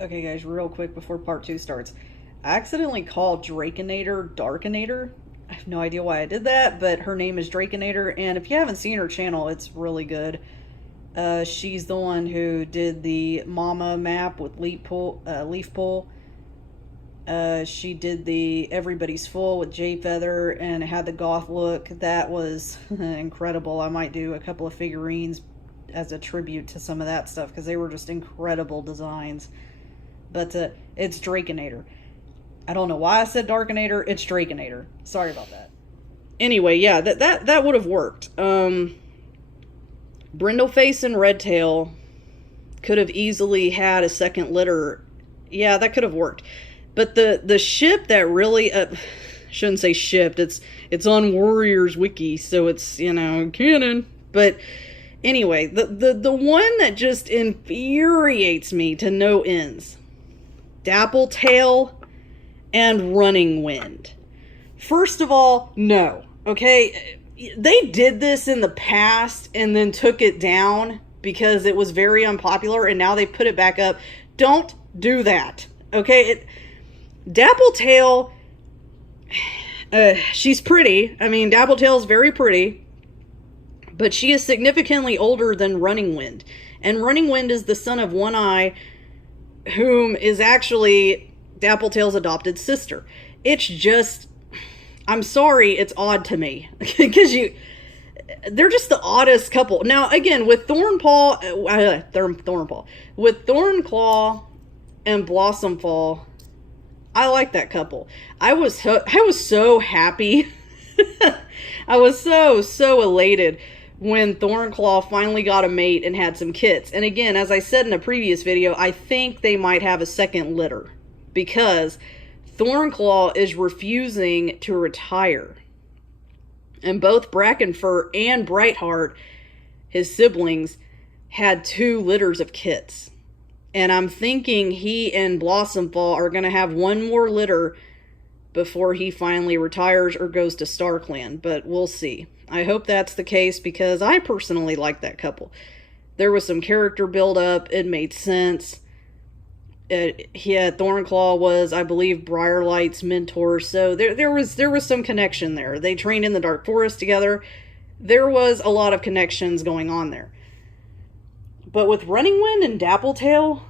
Okay, guys, real quick before part 2 starts. I accidentally called Draikinator Darkinator. I have no idea why I did that, but her name is Draikinator, and if you haven't seen her channel, it's really good. She's the one who did the Mama map with Leaf Pull. She did the Everybody's Full with Jay Feather, and it had the goth look. That was incredible. I might do a couple of figurines as a tribute to some of that stuff, because they were just incredible designs. But it's Draikinator. I don't know why I said Darkinator. It's Draikinator. Sorry about that. Anyway, yeah, that would have worked. Brindleface and Redtail could have easily had a second litter. Yeah, that could have worked. But the ship that really shouldn't say shipped. It's on Warriors Wiki, so it's, canon. But anyway, the one that just infuriates me to no ends. Dappletail and Running Wind. First of all, no. Okay? They did this in the past and then took it down because it was very unpopular, and now they put it back up. Don't do that. Okay? Dappletail, she's pretty. I mean, Dappletail's very pretty, but she is significantly older than Running Wind. And Running Wind is the son of One Eye, whom is actually Dappletail's adopted sister. It's just, I'm sorry, it's odd to me. Because they're just the oddest couple. Now, again, with with Thornclaw and Blossomfall, I like that couple. I was so happy. I was so elated when Thornclaw finally got a mate and had some kits. And again, as I said in a previous video, I think they might have a second litter, because Thornclaw is refusing to retire. And both Brackenfur and Brightheart, his siblings, had 2 litters of kits. And I'm thinking he and Blossomfall are going to have one more litter before he finally retires or goes to StarClan. But we'll see. I hope that's the case, because I personally like that couple. There was some character build-up. It made sense. Thornclaw was, I believe, Briarlight's mentor. So there was some connection there. They trained in the Dark Forest together. There was a lot of connections going on there. But with Running Wind and Dappletail,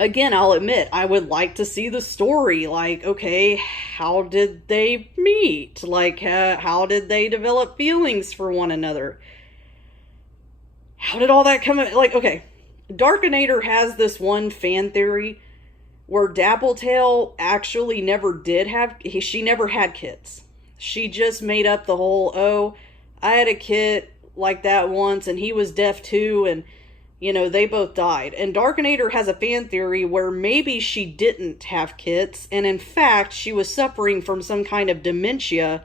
again, I'll admit, I would like to see the story. Like, okay, how did they meet? Like, how did they develop feelings for one another? How did all that come? Like, okay, Darkinator has this one fan theory where Dappletail actually never she never had kids. She just made up the whole, oh, I had a kid like that once, and he was deaf too, and they both died. And Darkinator has a fan theory where maybe she didn't have kids, and in fact she was suffering from some kind of dementia,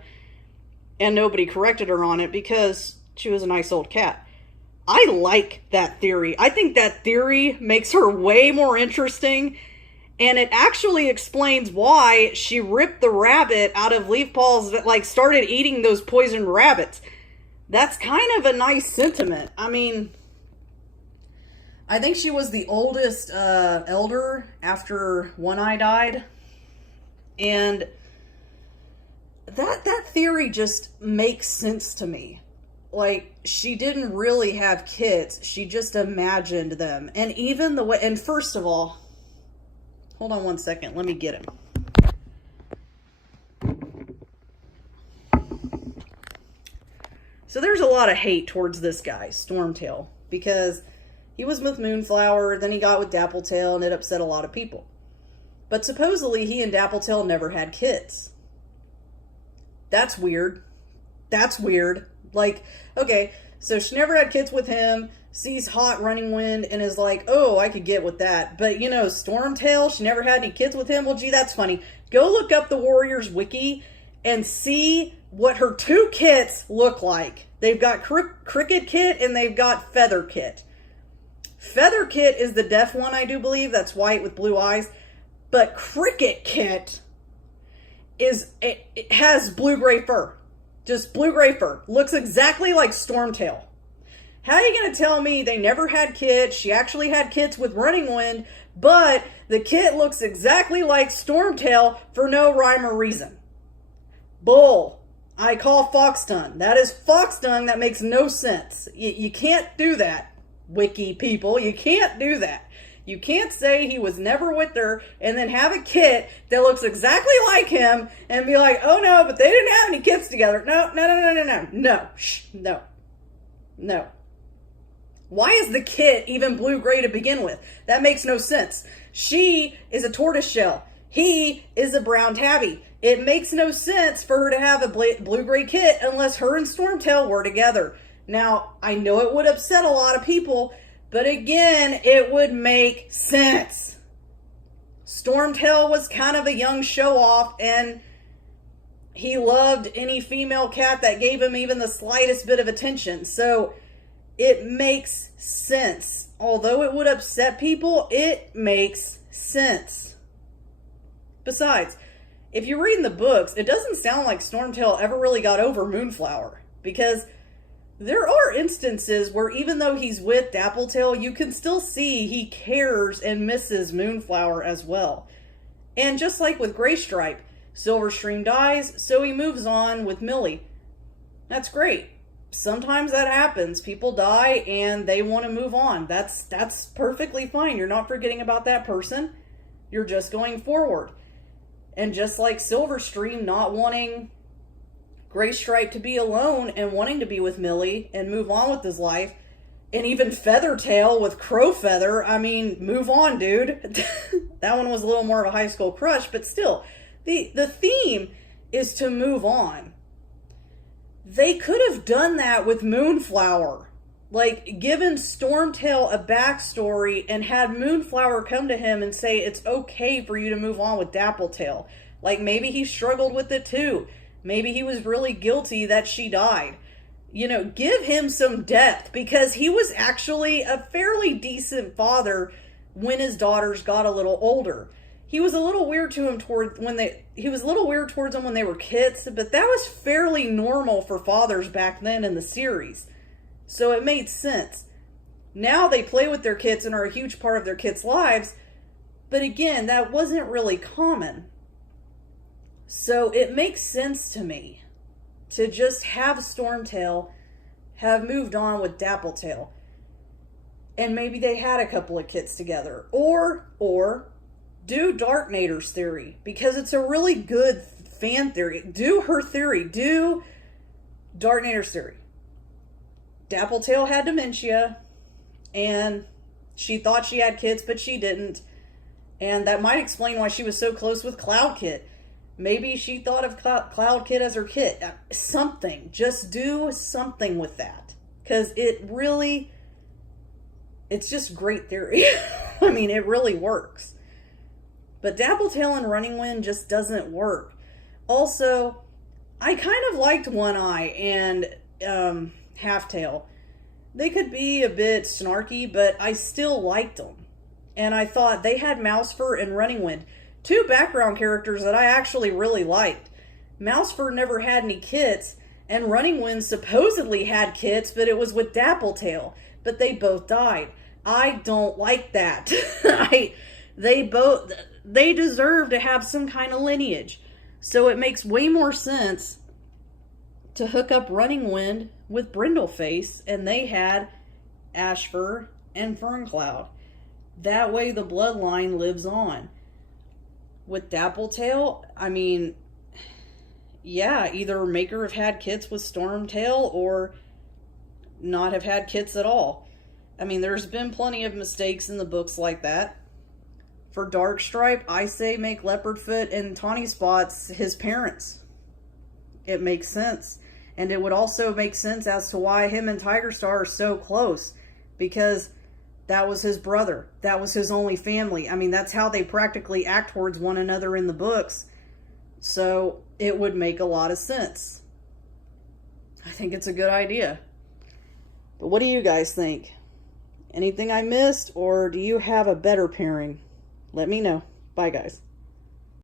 and nobody corrected her on it because she was a nice old cat. I like that theory. I think that theory makes her way more interesting, and it actually explains why she ripped the rabbit out of Leafpaws that started eating those poisoned rabbits. That's kind of a nice sentiment. I mean, I think she was the oldest elder after One Eye died. And that theory just makes sense to me. Like, she didn't really have kids. She just imagined them. And even the way... And first of all... Hold on one second. Let me get him. So there's a lot of hate towards this guy, Stormtail, because he was with Moonflower, then he got with Dappletail, and it upset a lot of people. But supposedly he and Dappletail never had kids. That's weird. That's weird. Like, okay, so she never had kids with him, sees hot Running Wind, and is like, oh, I could get with that. But, Stormtail, she never had any kids with him. Well, gee, that's funny. Go look up the Warriors Wiki and see what her 2 kits look like. They've got Cricket Kit and they've got Feather Kit. Feather Kit is the deaf one, I do believe. That's white with blue eyes. But Cricket Kit it has blue-gray fur. Just blue-gray fur. Looks exactly like Stormtail. How are you going to tell me they never had kids? She actually had kids with Running Wind, but the kid looks exactly like Stormtail for no rhyme or reason. Bull. I call Foxdung. That is Foxdung. That makes no sense. You can't do that, wiki people. You can't do that. You can't say he was never with her and then have a kid that looks exactly like him and be like, oh no, but they didn't have any kids together. No. No. Why is the kid even blue-gray to begin with? That makes no sense. She is a tortoiseshell. He is a brown tabby. It makes no sense for her to have a blue-gray kit unless her and Stormtail were together. Now, I know it would upset a lot of people, but again, it would make sense. Stormtail was kind of a young show-off, and he loved any female cat that gave him even the slightest bit of attention. So, it makes sense. Although it would upset people, it makes sense. Besides, if you read in the books, it doesn't sound like Stormtail ever really got over Moonflower. Because there are instances where even though he's with Dappletail, you can still see he cares and misses Moonflower as well. And just like with Graystripe, Silverstream dies, so he moves on with Millie. That's great. Sometimes that happens. People die and they want to move on. That's perfectly fine. You're not forgetting about that person. You're just going forward. And just like Silverstream not wanting Graystripe to be alone and wanting to be with Millie and move on with his life, and even Feathertail with Crowfeather, I mean, move on, dude. That one was a little more of a high school crush, but still, the theme is to move on. They could have done that with Moonflower. Like, given Stormtail a backstory and had Moonflower come to him and say, it's okay for you to move on with Dappletail. Like, maybe he struggled with it too. Maybe he was really guilty that she died. You know, give him some depth, because he was actually a fairly decent father when his daughters got a little older. He was a little weird to him towards them when they were kids, but that was fairly normal for fathers back then in the series. So it made sense. Now they play with their kids and are a huge part of their kids' lives, but again, that wasn't really common. So it makes sense to me to just have Stormtail have moved on with Dappletail. And maybe they had a couple of kids together. Or do Draikinator's theory, because it's a really good fan theory. Do her theory. Do Draikinator's theory. Dappletail had dementia, and she thought she had kids, but she didn't. And that might explain why she was so close with Cloud Kit. Maybe she thought of Cloud Kit as her kid. Something. Just do something with that. Because it's just great theory. I mean, it really works. But Dappletail and Running Wind just doesn't work. Also, I kind of liked One Eye and Halftail. They could be a bit snarky, but I still liked them. And I thought they had Mousefur and Running Wind, two background characters that I actually really liked. Mousefur never had any kits, and Running Wind supposedly had kits, but it was with Dappletail. But they both died. I don't like that. They deserve to have some kind of lineage. So it makes way more sense to hook up Running Wind with Brindleface, and they had Ashfur and Ferncloud. That way the bloodline lives on. With Dappletail, I mean, yeah, either make her have had kids with Stormtail or not have had kids at all. I mean, there's been plenty of mistakes in the books like that. For Darkstripe, I say make Leopardfoot and Tawny Spots his parents. It makes sense. And it would also make sense as to why him and Tigerstar are so close. Because that was his brother. That was his only family. I mean, that's how they practically act towards one another in the books. So, it would make a lot of sense. I think it's a good idea. But what do you guys think? Anything I missed, or do you have a better pairing? Let me know. Bye, guys.